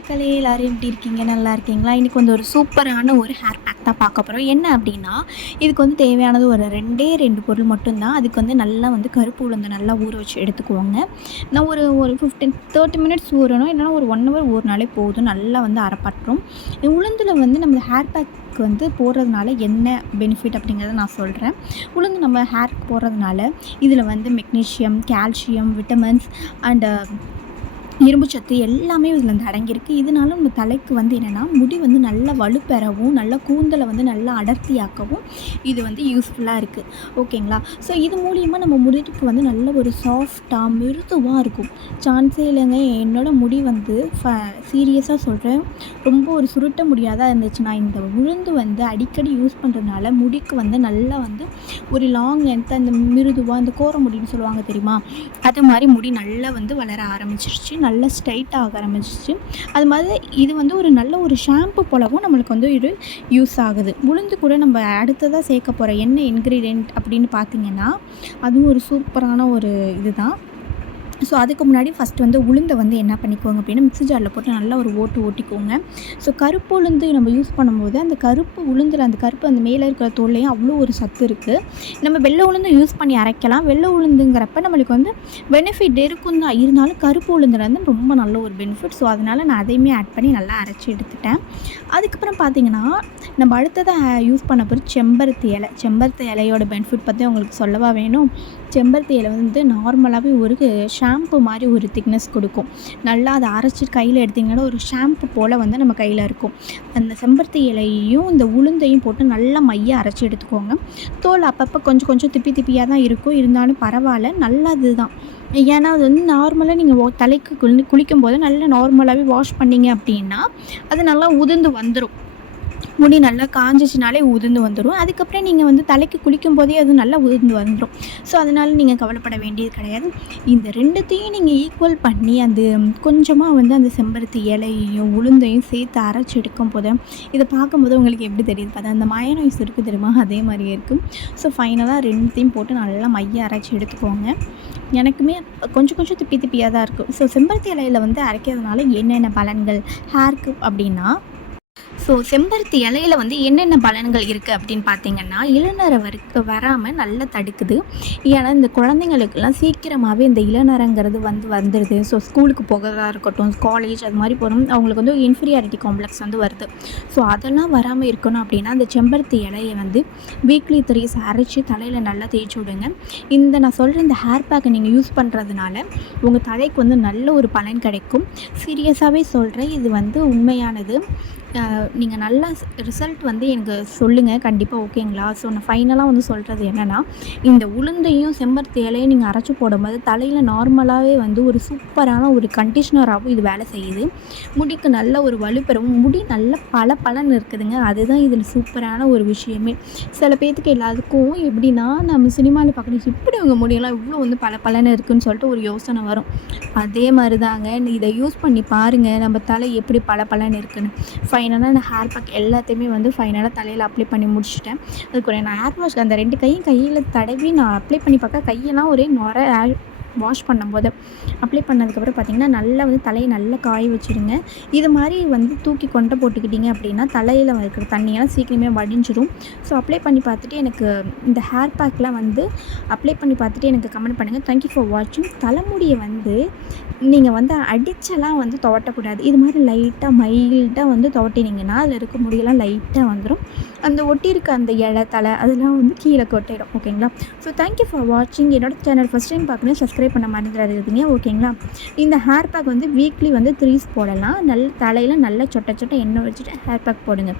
மக்களே எல்லோரும் எப்படி இருக்கீங்க? நல்லா இருக்கீங்களா? இன்றைக்கி வந்து ஒரு சூப்பரான ஒரு ஹேர் பேக் தான் பார்க்க போகிறோம் என்ன அப்படின்னா இதுக்கு வந்து தேவையானது ஒரு ரெண்டே ரெண்டு பொருள் மட்டும்தான். அதுக்கு வந்து நல்லா வந்து கருப்பு உளுந்து நல்லா ஊற வச்சு எடுத்துக்குவோங்க. நான் ஒரு ஒரு ஃபிஃப்டீன் தேர்ட்டி மினிட்ஸ் ஊறணும். இல்லைனா ஒரு ஒன் ஹவர் ஊறினாலே போதும். நல்லா வந்து அரைப்பட்டுரும். உளுந்தில் வந்து நம்ம ஹேர் பேக் வந்து போடுறதுனால என்ன பெனிஃபிட் அப்படிங்கிறத நான் சொல்கிறேன் உளுந்து நம்ம ஹேர்க்கு போடுறதுனால இதில் வந்து மெக்னீஷியம் கால்சியம் விட்டமின்ஸ் அண்டு இரும்பு சத்து எல்லாமே இதில் வந்து அடங்கியிருக்கு. இதனால நம்ம தலைக்கு வந்து என்னென்னா முடி வந்து நல்லா வலுப்பெறவும் நல்லா கூந்தலை வந்து நல்லா அடர்த்தியாக்கவும் இது வந்து யூஸ்ஃபுல்லாக இருக்குது ஓகேங்களா? ஸோ இது மூலியமாக நம்ம முடிக்கு வந்து நல்ல ஒரு சாஃப்டாக மிருதுவாக இருக்கும். சான்ஸே இல்லைங்க. என்னோடய முடி வந்து ஃப சீரியஸாக சொல்கிறேன் ரொம்ப ஒரு சுருட்ட முடியாதாக இருந்துச்சுன்னா இந்த உளுந்து வந்து அடிக்கடி யூஸ் பண்ணுறதுனால முடிக்கு வந்து நல்லா வந்து ஒரு லாங் லென்த் அந்த மிருதுவாக இந்த கோர முடின்னு சொல்லுவாங்க தெரியுமா? அது மாதிரி முடி நல்லா வந்து வளர ஆரம்பிச்சிருச்சு. நல்லா ஸ்ட்ரைட் ஆக ஆரம்பிச்சிச்சு. அது மாதிரி இது வந்து ஒரு நல்ல ஒரு ஷாம்பு போலவும் நம்மளுக்கு வந்து இது யூஸ் ஆகுது. உளுந்து கூட நம்ம அடுத்ததாக சேர்க்க போகிற என்ன இன்க்ரீடியன்ட் அப்படின்னு பார்த்தீங்கன்னா அதுவும் ஒரு சூப்பரான ஒரு இதுதான். ஸோ அதுக்கு முன்னாடி ஃபஸ்ட்டு வந்து உளுந்தை வந்து என்ன பண்ணிக்கோங்க அப்படின்னா மிக்ஸி ஜாரில் போட்டு நல்லா ஒரு ஓட்டு ஓட்டிக்கோங்க. ஸோ கருப்பு உளுந்து நம்ம யூஸ் பண்ணும்போது அந்த கருப்பு உளுந்தில் அந்த கருப்பு அந்த மேலே இருக்கிற தோல்லையும் அவ்வளோ ஒரு சத்து இருக்குது நம்ம வெள்ளை உளுந்து யூஸ் பண்ணி அரைக்கலாம். வெள்ளை உளுந்துங்கிறப்ப நம்மளுக்கு வந்து பெனிஃபிட் இருக்கும் தான். இருந்தாலும் கருப்பு உளுந்தில் வந்து ரொம்ப நல்ல ஒரு பெனிஃபிட் ஸோ அதனால் நான் அதையுமே ஆட் பண்ணி நல்லா அரைச்சி எடுத்துட்டேன். அதுக்கப்புறம் பார்த்தீங்கன்னா நம்ம அடுத்ததாக யூஸ் பண்ண போகிற செம்பருத்தி இலை. செம்பருத்தி இலையோட பெனிஃபிட் பற்றி உங்களுக்கு சொல்லவா வேணும்? செம்பருத்தி இலை வந்து நார்மலாகவே ஒரு ஷாம்பு மாதிரி ஒரு திக்னஸ் கொடுக்கும். நல்லா அதை அரைச்சி கையில் எடுத்திங்கன்னா ஒரு ஷாம்பு போல் வந்து நம்ம கையில் இருக்கும். அந்த செம்பருத்தி இலையையும் இந்த உளுந்தையும் போட்டு நல்லா மைய அரைச்சி எடுத்துக்கோங்க. தோல் அப்பப்போ கொஞ்சம் கொஞ்சம் திப்பி திப்பியாக தான் இருக்கும். இருந்தாலும் பரவாயில்ல நல்லது தான். ஏன்னா அது வந்து நார்மலாக நீங்கள் தலைக்கு குளி குளிக்கும் போது நல்லா நார்மலாகவே வாஷ் பண்ணிங்க அப்படின்னா அது நல்லா உதிர்ந்து வந்துடும் முடி நல்லா காஞ்சிச்சினாலே உதிர்ந்து வந்துடும் அதுக்கப்புறம் நீங்கள் வந்து தலைக்கு குளிக்கும் போதே அது நல்லா உதிர்ந்து வந்துடும் ஸோ அதனால் நீங்கள் கவலைப்பட வேண்டியது கிடையாது. இந்த ரெண்டுத்தையும் நீங்கள் ஈக்குவல் பண்ணி அந்த கொஞ்சமாக வந்து அந்த செம்பருத்தி இலையையும் உளுந்தையும் சேர்த்து அரைச்சி எடுக்கும் போது இதை பார்க்கும்போது உங்களுக்கு எப்படி தெரியுது? பார்த்தா அந்த மயனோய்ஸ் இருக்குது தெரியுமா? அதே மாதிரியே இருக்கும் ஸோ ஃபைனலாக ரெண்டுத்தையும் போட்டு நல்லா மைய அரைச்சி எடுத்துக்கோங்க. எனக்குமே கொஞ்சம் கொஞ்சம் திப்பி திப்பியாக தான் இருக்கும். ஸோ செம்பருத்தி இலையில் வந்து அரைக்கிறதுனால என்னென்ன பலன்கள்? ஹேர்க்கு அப்படின்னா ஸோ செம்பருத்தி இலையில வந்து என்னென்ன பலன்கள் இருக்குது அப்படின்னு பார்த்தீங்கன்னா இளநரவருக்கு வராமல் நல்லா தடுக்குது. ஏன்னா இந்த குழந்தைங்களுக்கெல்லாம் சீக்கிரமாகவே இந்த இளநரங்கிறது வந்து வந்துடுது ஸோ ஸ்கூலுக்கு போகிறதா இருக்கட்டும் காலேஜ் அது மாதிரி போகிறோம் அவங்களுக்கு வந்து இன்ஃபீரியாரிட்டி காம்ப்ளெக்ஸ் வந்து வருது. ஸோ அதெல்லாம் வராமல் இருக்கணும் அப்படின்னா அந்த செம்பருத்தி இலையை வந்து வீக்லி த்ரீஸ் அரைச்சி தலையில் நல்லா தேய்ச்சி விடுங்க. இந்த நான் சொல்கிற இந்த ஹேர் பேக்கை நீங்கள் யூஸ் பண்ணுறதுனால உங்கள் தலைக்கு வந்து நல்ல ஒரு பலன் கிடைக்கும். சீரியஸாகவே சொல்கிறேன் இது வந்து உண்மையானது. நீங்கள் நல்லா ரிசல்ட் வந்து எனக்கு சொல்லுங்கள் கண்டிப்பாக ஓகேங்களா ஸோ நான் ஃபைனலாக வந்து சொல்கிறது என்னென்னா இந்த உளுந்தையும் செம்பருத்தி இலையும் நீங்கள் அரைச்சி போடும்போது தலையில் நார்மலாகவே வந்து ஒரு சூப்பரான ஒரு கண்டிஷ்னராகவும் இது வேலை செய்யுது. முடிக்கு நல்ல ஒரு வலுப்பெறவும் முடி நல்ல பல பலன் இருக்குதுங்க. அதுதான் இதில் சூப்பரான ஒரு விஷயமே. சில பேர்த்துக்கு எல்லாத்துக்கும் எப்படின்னா நம்ம சினிமாவில் பார்க்கணும் இப்படி உங்கள் முடியெல்லாம் இவ்வளோ வந்து பல பலன் இருக்குதுன்னு சொல்லிட்டு ஒரு யோசனை வரும். அதே மாதிரி தாங்க இதை யூஸ் பண்ணி பாருங்கள் நம்ம தலை எப்படி பல பலன் இருக்குன்னு. ஃபைனலாக நான் ஹேர் பேக் எல்லாத்தையுமே வந்து ஃபைனலாக தலையில் அப்ளை பண்ணி முடிச்சுட்டேன். அதுக்கு நான் ஹேர் வாஷ் அந்த ரெண்டு கையும் கையில் தடவி நான் அப்ளை பண்ணி பார்க்க கையெல்லாம் ஒரே நுர வாஷ் பண்ணும்போது அப்ளை பண்ணதுக்கப்புறம் பார்த்திங்கன்னா நல்லா வந்து தலையை நல்லா காய வச்சுருங்க இது மாதிரி வந்து தூக்கி கொண்டை போட்டுக்கிட்டிங்க அப்படின்னா தலையில் இருக்கிற தண்ணியெல்லாம் சீக்கிரமே வடிஞ்சிடும் ஸோ அப்ளை பண்ணி பார்த்துட்டு எனக்கு இந்த ஹேர் பேக்லாம் வந்து அப்ளை பண்ணி பார்த்துட்டு எனக்கு கமெண்ட் பண்ணுங்கள் தேங்க்யூ ஃபார் வாட்சிங் தலைமுடியை வந்து நீங்கள் வந்து அடிச்செல்லாம் வந்து துவட்டக்கூடாது. இது மாதிரி லைட்டாக மைல்டாக வந்து துவட்டினீங்கன்னா அதில் இருக்க முடியெல்லாம் லைட்டாக வந்துடும் அந்த ஒட்டியிருக்க அந்த இலை தலை அதெல்லாம் வந்து கீழே கொட்டிடும். ஓகேங்களா? ஸோ தேங்க்யூ ஃபார் வாட்சிங் என்னோட சேனல் ஃபஸ்ட் டைம் பார்க்கணும் சப்ஸ்கிரைப் பண்ண மறந்துடாதீங்க. ஓகேங்களா? இந்த ஹேர் பேக் வந்து வீக்லி வந்து த்ரீஸ் போடலாம். நல்ல தலையில் நல்ல சொட்ட சொட்ட எண்ணெய் வச்சுட்டு ஹேர் பேக் போடுங்க.